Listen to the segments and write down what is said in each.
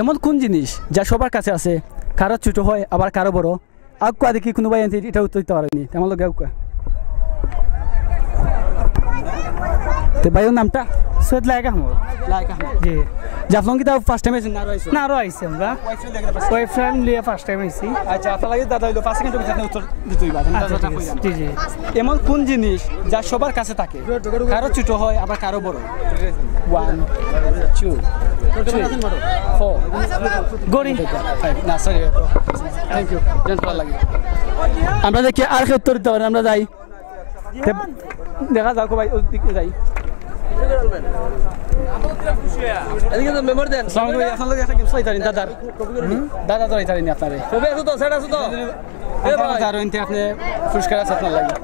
এমন কোন জিনিস যা সবার কাছে আছে, কারো ছোট হয় আবার কারো বড়? আগুয়া দেখি কোনো ভাই এটা উত্তর দিতে পারেনি, তেমন লোক আগুয়া। তো ভাইয়ের নামটা? সৈয়দ লায়ক আহমদ। লায়ক আহমদ। জি। জাফলং কি তাও ফার্স্ট টাইম আইছেন না আরো আইছেন? না আরো আইছি আমরা ওয়াইফ ফ্রেন্ড লিয়ে ফার্স্ট টাইম আইছি। আচ্ছা, আপনার লাগে দাদা হইলো 5 সেকেন্ডের ভিতরে উত্তর দিতে হইবা। জি জি। এমন কোন জিনিস যা সবার কাছে থাকে, কারো ছোট হয় আবার কারো বড়? 1 2 3 4 গড়ি। 5 না সরি, থ্যাংক ইউ, জানতে লাগে। আমরা দেখি আর কি উত্তর দিতে পারেন, আমরা যাই দেখা যাও ভাই, ওই দিকে যাই। এদিকে তো মেমোরি দেন। সালাম ভাই, আপনার লগে একটা গিফট চাইতারেন দাদার। দাদা তো চাইতারেন আপনারে। ছবি আছে তো, সেট আছে তো। এ ভাই আর ওইতে আপনি পুরস্কার আছে আপনার লাগে।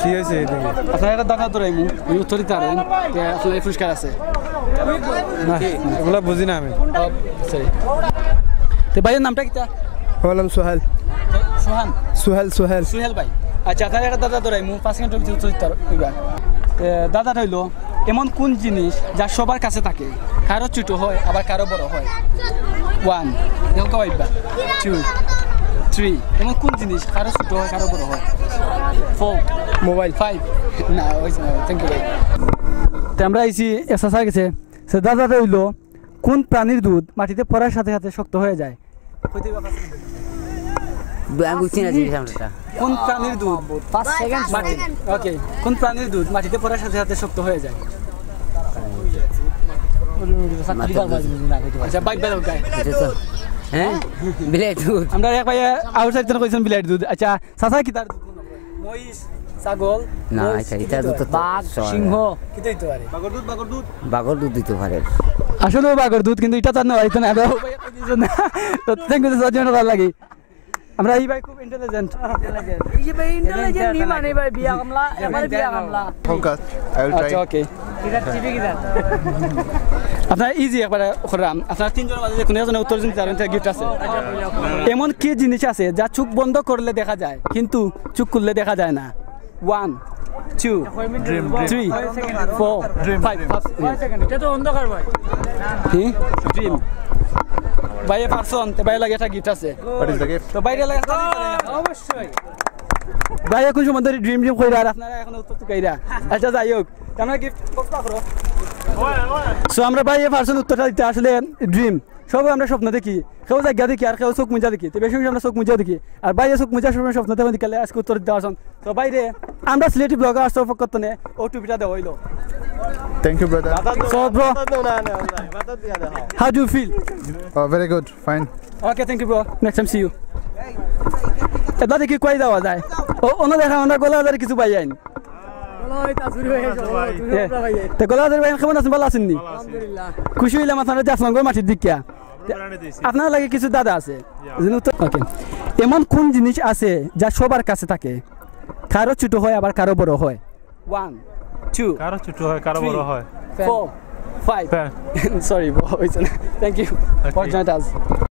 কি হয়েছে এদিকে? আপনার একটা দাদা ধরাইমু, ওই উত্তর দিতে পারেন যে আপনার এই পুরস্কার আছে। না এগুলো বুঝি না আমি। সরি। তো ভাইয়ের নামটা কিটা? বললাম সোহেল। সোহান? সোহেল সোহেল। সুহেল ভাই। আচ্ছা, আপনার একটা দাদা ধরাইমু, 5 সেকেন্ডের ভিতরে উত্তর দিতে হইবা। দাদাটা হইলো এমন কোন জিনিস যা সবার কাছে থাকে, কারো ছোট হয় আবার কারো বড় হয়? 1 দেখো ভাইবা, 2 3 এমন কোন জিনিস কারো ছোট হয় কারো বড় হয়? 4 মোবাইল। 5 না হইছে না, থ্যাংক ইউ ভাই। তো আমরা আইছি এক্সারসাইজ গেছে। সে দাদাটা হইলো কোন প্রাণীর দুধ মাটিতে পড়ার সাথে সাথে শক্ত হয়ে যায়? কোন প্রাণীর দুধ 5 সেকেন্ড মাটি, ওকে, কোন প্রাণীর দুধ মাটিতে পড়ার সাথে সাথে শক্ত হয়ে যায়? আচ্ছা, বাইক বেলাও গায়। হ্যাঁ বিলাই দুধ। আমরা এক ভাই আউটসাইড থেকে কইছেন বিলাইট দুধ। আচ্ছা, সাসা কি তার দুধ? মহিষ, ছাগল, না মোষ, আচ্ছা এটা দুধ তো বাঘ, সিংহ। কি দিতে পারে? বাঘর দুধ দিতে পারে। আসলে বাঘের দুধ, কিন্তু এটা তো না হইতো না। তো থ্যাংক ইউ সো মাচ লাগে। আমরা এই ভাই খুব ইন্টেলিজেন্ট। এই যে ভাই ইন্টেলিজেন্ট নি মানে ভাই বিয়া কামলা, আমার বিয়া কামলা। ফোকাস আই উইল আচ্ছা, ওকে। এটা টিভি কিনা? আপনার ইজি একবার করাম। আপনার তিনজনের মাঝে কোনো একজনের উত্তর দিতে পারেন, গিফট আছে। এমন কি জিনিস আছে যা চোখ বন্ধ করলে দেখা যায় কিন্তু চোখ খুললে দেখা যায় না? 1 2 3 4 5 এটা তো অন্ধকার ভাই। কি ড্রিম ভাইয়ে পারসন তে ভাই লাগে একটা গিফট আছে। What is the gift? তো বাইরে লাগে একটা অবশ্যই ভাই এখন সময় ধরে ড্রিম কইরা আর আপনারা এখন উত্তর তো কইরা। আচ্ছা, যাই হোক, আমরা গিফট বক্স করো। সো আমরা ভাইয়ে পারসন উত্তরটা দিতে আসলে ড্রিম। সবাই আমরা স্বপ্ন দেখি, কেউ জায়গা দেখি আর কেউ চোখ মুজা দেখি। তো বেশি আমরা চোখ মুজা দেখি, আর বাইরে চোখ মুজা সময় স্বপ্ন দেখে দিকে আজকে উত্তর দিতে আসুন। তো বাইরে আমরা সিলেটি ব্লগার আসতে পক্ষ নে ও টুপিটা দেওয়া হইলো। Thank you brother. So bro, how do you feel? Oh, very good. Fine. Okay, thank you bro. Next time see you. এটা দেখি কই যাওয়া যায়? ও ওনা দেখা ওনা গোলাদার কিছু পাই যায়নি। ওই তাজুরি ভাই ভাই। তো গোলাদার ভাই কেমন আছেন? ভালো আছেন নি? আলহামদুলিল্লাহ। খুশি হইলাম আপনারা জাফলং মাটির দিকিয়া। আপনার লাগে কিছু দাদা আছে। ওকে, এমন কোন জিনিস আছে যা সবার কাছে থাকে, কারো ছোট হয় আবার কারো বড় হয়? 1 2 কারো ছোট হয় কারো বড় হয়। 4 5 sorry bro, thank you for joining us.